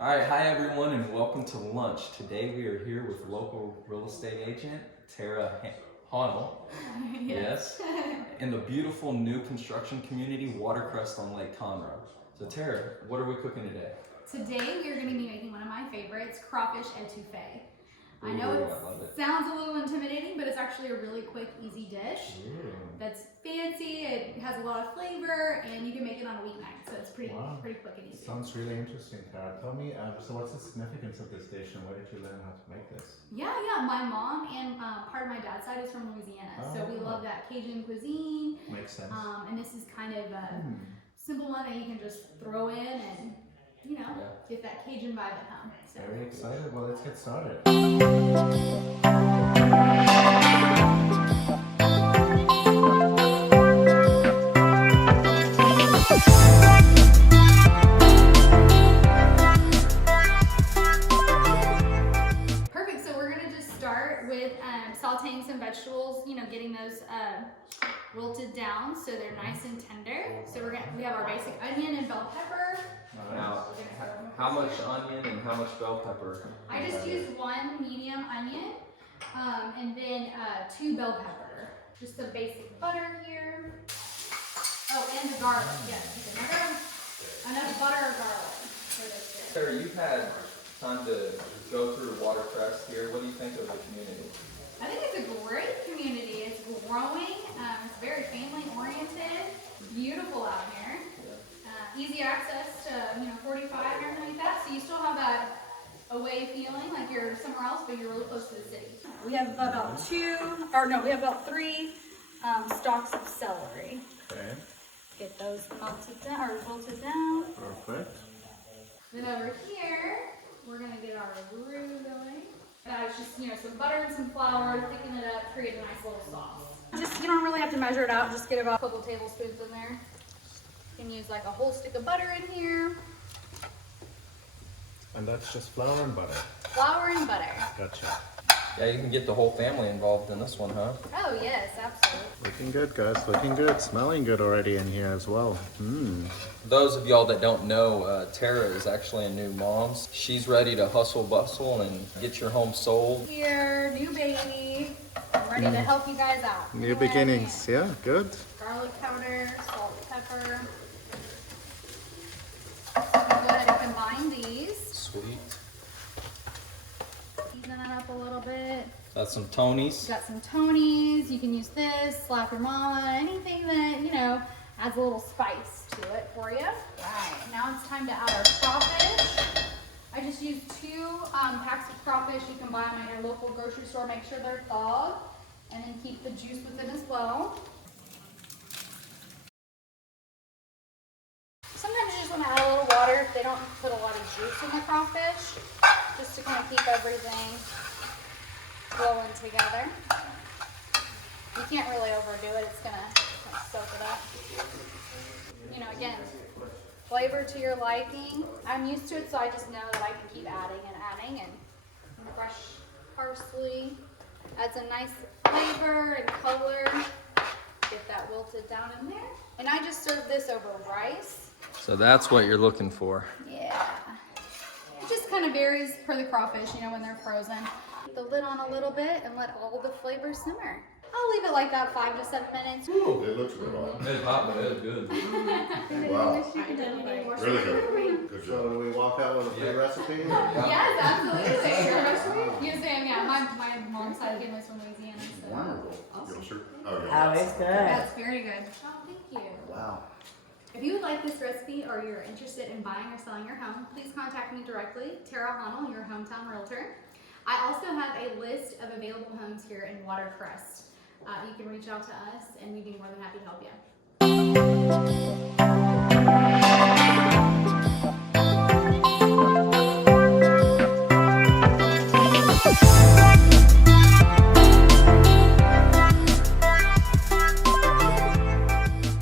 All right, hi everyone, and welcome to lunch. Today we are here with local real estate agent Hanel. Yes, in the beautiful new construction community, Crest on Lake Conroe. So Tara, what are we cooking today? Today we are going to be making one of my favorites, Crawfish Etouffee. I know Ooh, it sounds a little intimidating, but it's actually a really quick, easy dish. That's fancy, it has a lot of flavor, and you can make it on a weeknight, so it's pretty quick and easy. Sounds really interesting, Tara. Tell me, so what's the significance of this dish and where did you learn how to make this? Yeah, my mom and part of my dad's side is from Louisiana, so we love that Cajun cuisine. Makes sense. And this is kind of a simple one that you can just throw in and, get that Cajun vibe at home. So. Very excited. Well, let's get started. Perfect. So we're gonna just start with sauteing some vegetables. Getting those wilted down so they're nice and tender. So we have our basic onion and bell pepper. Now, how much onion and how much bell pepper? I just used one medium onion and then 2 bell pepper. Just some basic butter here. Oh, and the garlic. Yes, enough butter or garlic for this dish. Tara, you've had time to go through Crest here. What do you think of the community? I think it's a great community. It's growing. It's very family oriented. Beautiful out here. Easy access to 45 and everything like that. So you still have that away feeling like you're somewhere else, but you're really close to the city. We have about 3 stalks of celery. Okay. Get those wilted down. Perfect. Then over here, we're gonna get our roux going. It's just some butter and some flour, thicken it up, create a nice little sauce. You don't really have to measure it out. Just get about a couple tablespoons in there. You can use like a whole stick of butter in here. And that's just flour and butter. Flour and butter. Gotcha. Yeah, you can get the whole family involved in this one, huh? Oh yes, absolutely. Looking good, guys. Looking good. Smelling good already in here as well. For those of y'all that don't know, Tara is actually a new mom. She's ready to hustle bustle and get your home sold. Here, new baby. I'm ready to help you guys out. New beginnings. Yeah, good. Garlic powder, salt, pepper. Go ahead and combine these. Sweet. Season it up a little bit. Got some Tonys. Got some Tonys. You can use this, slap your mama, anything that, adds a little spice to it for you. Right, now it's time to add our crawfish. I just used 2 packs of crawfish. You can buy them at your local grocery store. Make sure they're thawed and then keep the juice with it as well. Sometimes you just want to add a little water if they don't put a lot of juice in the crawfish, just to kind of keep everything flowing together. You can't really overdo it, it's gonna kind of soak it up. Again, flavor to your liking. I'm used to it, so I just know that I can keep adding and fresh parsley adds a nice flavor and color. Get that wilted down in there. And I just serve this over rice. So that's what you're looking for. Yeah. It just kind of varies per the crawfish, when they're frozen. Put the lid on a little bit and let all the flavor simmer. I'll leave it like that 5 to 7 minutes. Ooh, it looks good on. It's hot, but it's good. Wow. Really good. Good So job. do we walk out with a free recipe? Yes, absolutely. Yes, yeah. My mom's side of family is from Louisiana. So. Wonderful. You sure? Oh, Oh, yeah. it's good. That's very good. Oh, thank you. Wow. If you would like this recipe or you're interested in buying or selling your home, please contact me directly, Tara Hanel, your hometown realtor. I also have a list of available homes here in Crest. You can reach out to us and we'd be more than happy to help you.